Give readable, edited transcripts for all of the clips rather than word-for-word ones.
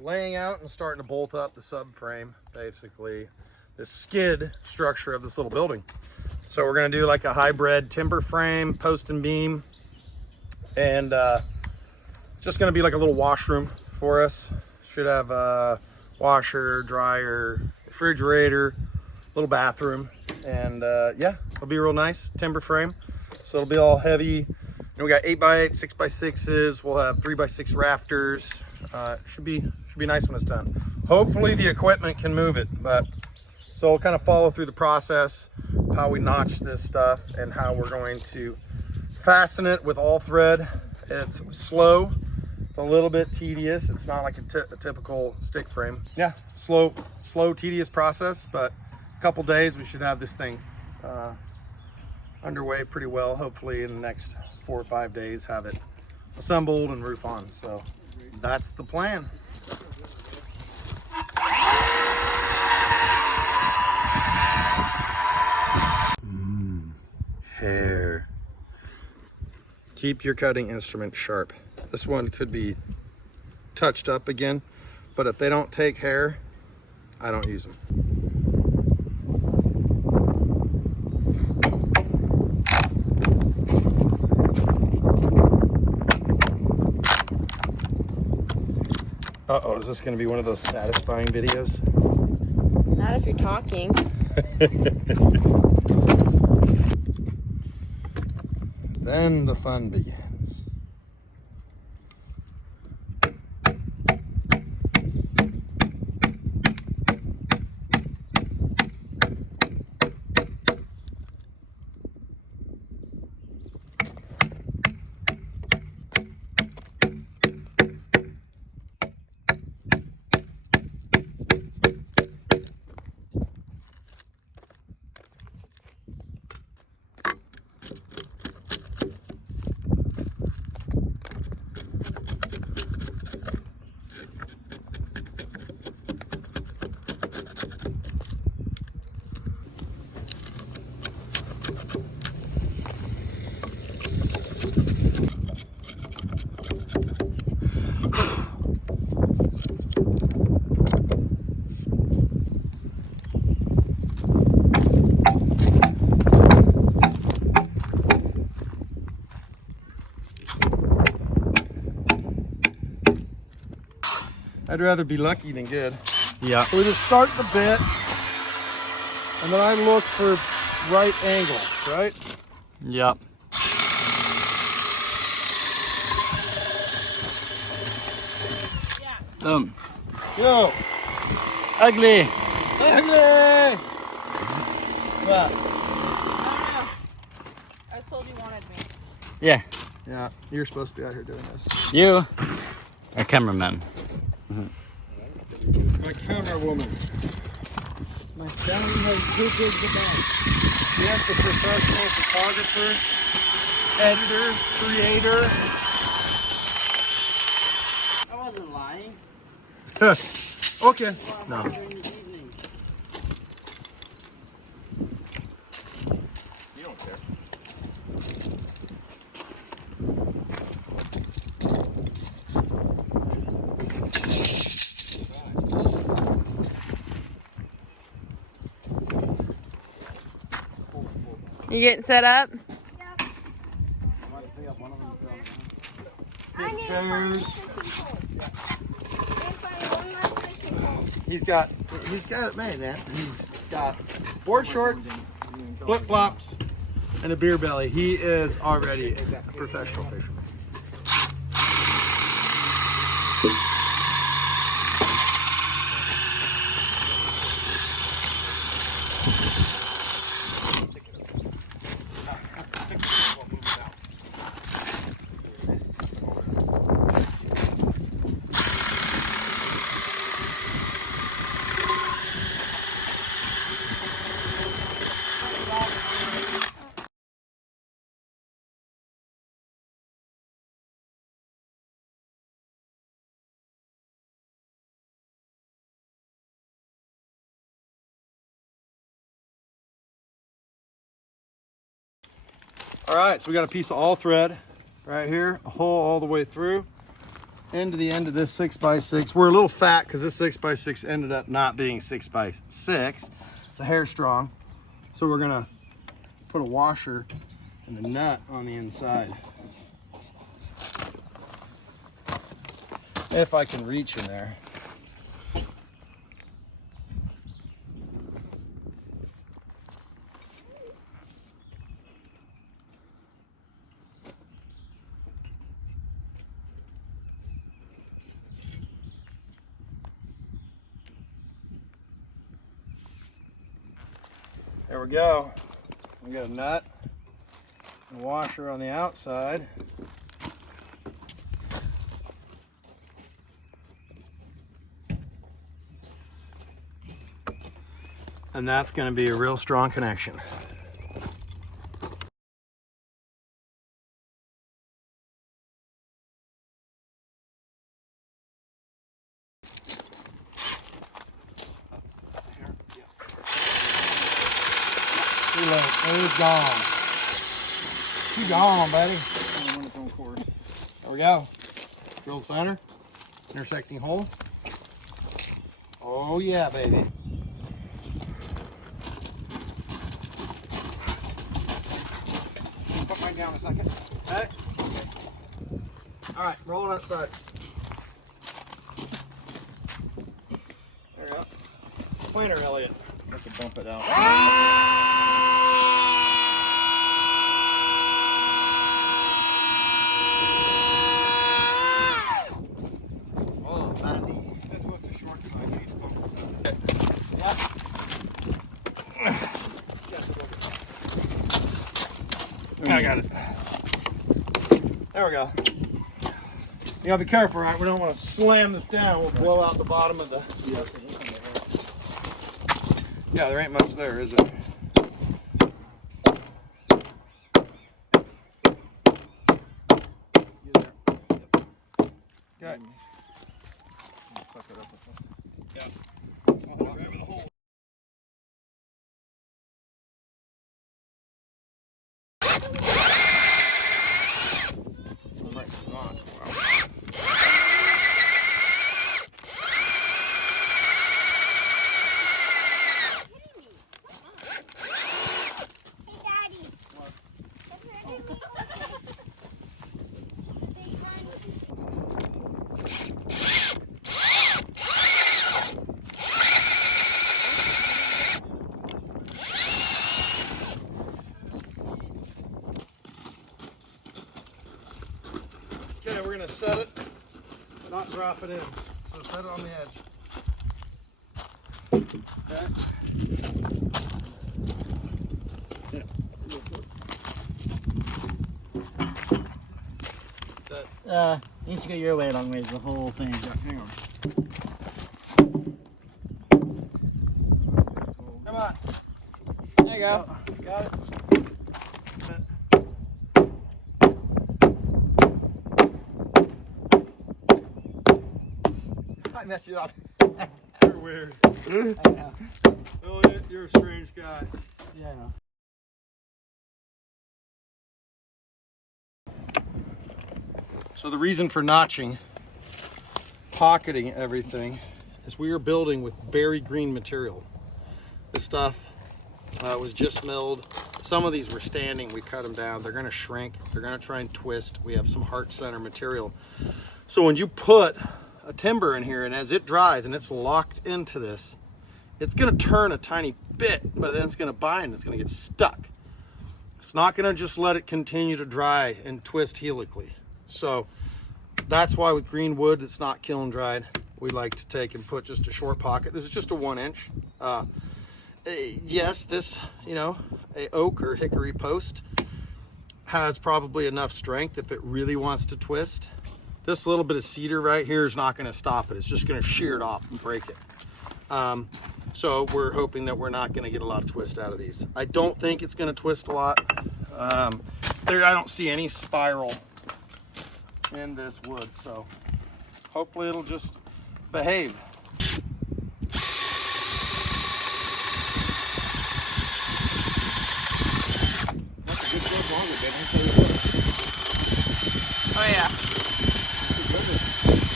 laying out and starting to bolt up the subframe, basically the skid structure of this little building. So we're going to do like a hybrid timber frame, post and beam, and just going to be like a little washroom for us. Should have a washer, dryer, refrigerator, little bathroom, and yeah, it'll be real nice timber frame. So it'll be all heavy. And we got 8x8, 6x6s. We'll have 3x6 rafters. Should be nice when it's done. Hopefully the equipment can move it, but so we'll kind of follow through the process, how we notch this stuff and how we're going to fasten it with all thread. It's slow. It's a little bit tedious. It's not like a typical stick frame. Yeah, slow, tedious process, but a couple days we should have this thing underway pretty well. Hopefully in the next 4 or 5 days have it assembled and roof on. So that's the plan. Hair. Keep your cutting instrument sharp. This one could be touched up again, but if they don't take hair, I don't use them. Uh-oh, is this going to be one of those satisfying videos? Not if you're talking. Then the fun begins. I'd rather be lucky than good. Yeah. So we just start the bit, and then I look for right angles, right? Yep. Boom. Yo! Ugly. Ugly! What? I told you wanted me. Yeah. Yeah, you're supposed to be out here doing this. You. A cameraman. My camera woman. My family has 2 kids to buy. Yes, a professional photographer, editor, creator. I wasn't lying. Okay. No. You don't care. You getting set up? Yep. I need Chairs. one last fishing pole. He's got it made, man. He's got board shorts, flip flops, and a beer belly. He is already a professional fisherman. All right, so we got a piece of all thread right here, a hole all the way through. end to the end of this 6x6. We're a little fat because this 6x6 ended up not being 6x6. It's a hair strong. So we're gonna put a washer and a nut on the inside. If I can reach in there. There we go. We got a nut and a washer on the outside. And that's going to be a real strong connection. He's gone. He's gone, buddy. There we go. Drill center. Intersecting hole. Oh yeah, baby. Put mine down a second. Okay. All right, rolling outside. There we go. Pointer, Elliot. I have to bump it out. Oh, fuzzy. That's what the short side needs. Yeah. I got it. There we go. You gotta be careful, right? We don't want to slam this down. We'll blow out the bottom of the. Yeah, there ain't much there, is it? Okay. Yeah. Okay, we're gonna set it, not drop it in. So set it on the edge. Okay. Needs to go your way a long ways, the whole thing. Hang on. Come on. There you go. Got it. I messed it up. You're weird. I know. Elliot, you're a strange guy. Yeah, I know. So the reason for notching, pocketing everything, is we are building with very green material. This stuff was just milled. Some of these were standing. We cut them down. They're going to shrink. They're going to try and twist. We have some heart center material. So when you put a timber in here and as it dries and it's locked into this, it's going to turn a tiny bit, but then it's going to bind. It's going to get stuck. It's not going to just let it continue to dry and twist helically. So that's why with green wood, it's not kiln dried. We like to take and put just a short pocket. This is just a 1 inch. Yes, this, a oak or hickory post has probably enough strength if it really wants to twist. This little bit of cedar right here is not going to stop it. It's just going to shear it off and break it. So we're hoping that we're not going to get a lot of twist out of these. I don't think it's going to twist a lot. I don't see any spiral in this wood, so hopefully it'll just behave. Oh yeah.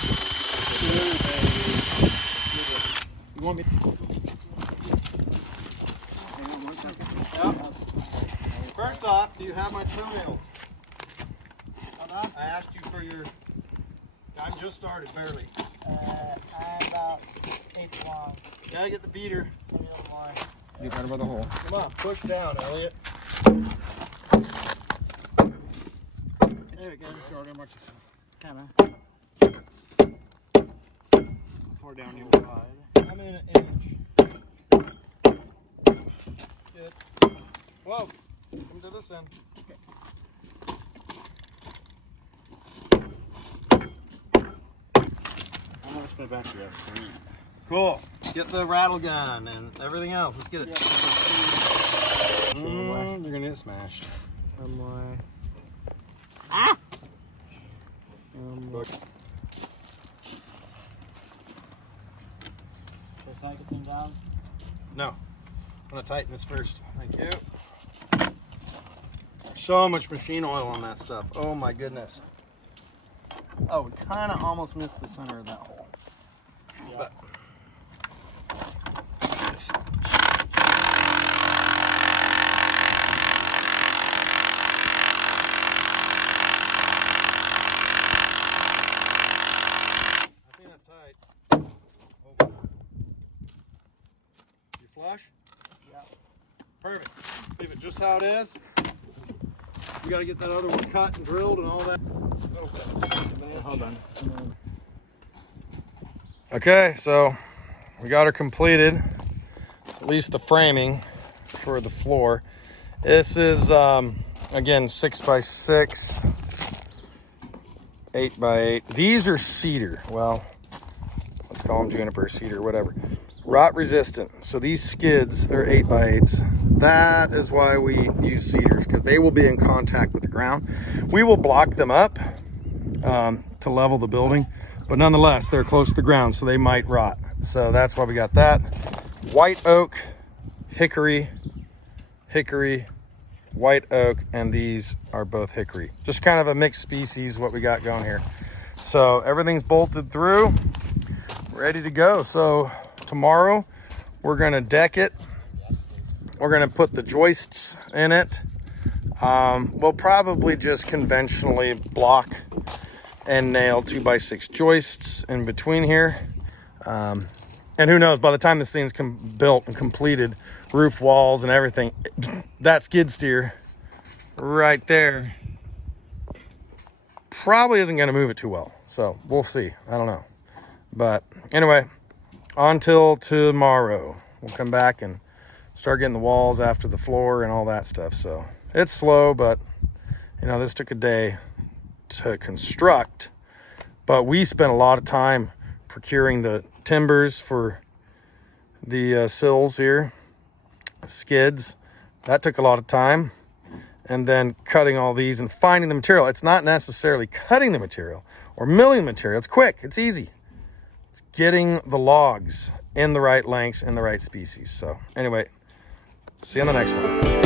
want me? First off, do you have my toenails? I asked you for your. I'm just started, barely. I'm about 8 long. Gotta get the beater. Maybe a little more. Get right by the hole. Come on, push down, Elliot. There we go. Kind of. Pour down your Wide. I'm in an inch. Good. Whoa, come to this end. How much for the battery? Cool. Get the rattle gun and everything else. Let's get it. You're gonna get smashed. One more. Just knock this thing down. No. I'm gonna tighten this first. Thank you. So much machine oil on that stuff. Oh my goodness. Oh, we kind of almost missed the center of that hole. Yeah. But I think that's tight. Oh. You flush? Yeah. Perfect. Leave it just how it is. We got to get that other one cut and drilled and all that. Hold on. Okay, so we got her completed, at least the framing for the floor. This is, again, 6x6, 8x8. These are cedar. Well, let's call them juniper, cedar, whatever. Rot resistant. So these skids, they're 8x8s. That is why we use cedars, because they will be in contact with the ground. We will block them up to level the building, but nonetheless, they're close to the ground, so they might rot. So that's why we got that. White oak, hickory, white oak, and these are both hickory. Just kind of a mixed species, what we got going here. So everything's bolted through, ready to go. So tomorrow, we're gonna deck it. We're gonna put the joists in it. We'll probably just conventionally block and nail 2x6 joists in between here. And who knows, by the time this thing's built and completed, roof walls and everything, that skid steer right there probably isn't gonna move it too well. So we'll see, I don't know. But anyway, until tomorrow, we'll come back and start getting the walls after the floor and all that stuff. So it's slow, but you know, this took a day to construct, but we spent a lot of time procuring the timbers for the sills here, skids. That took a lot of time, and then cutting all these and finding the material. It's not necessarily cutting the material or milling the material. It's quick, it's easy. It's getting the logs in the right lengths, in the right species. So anyway, see you on the next one.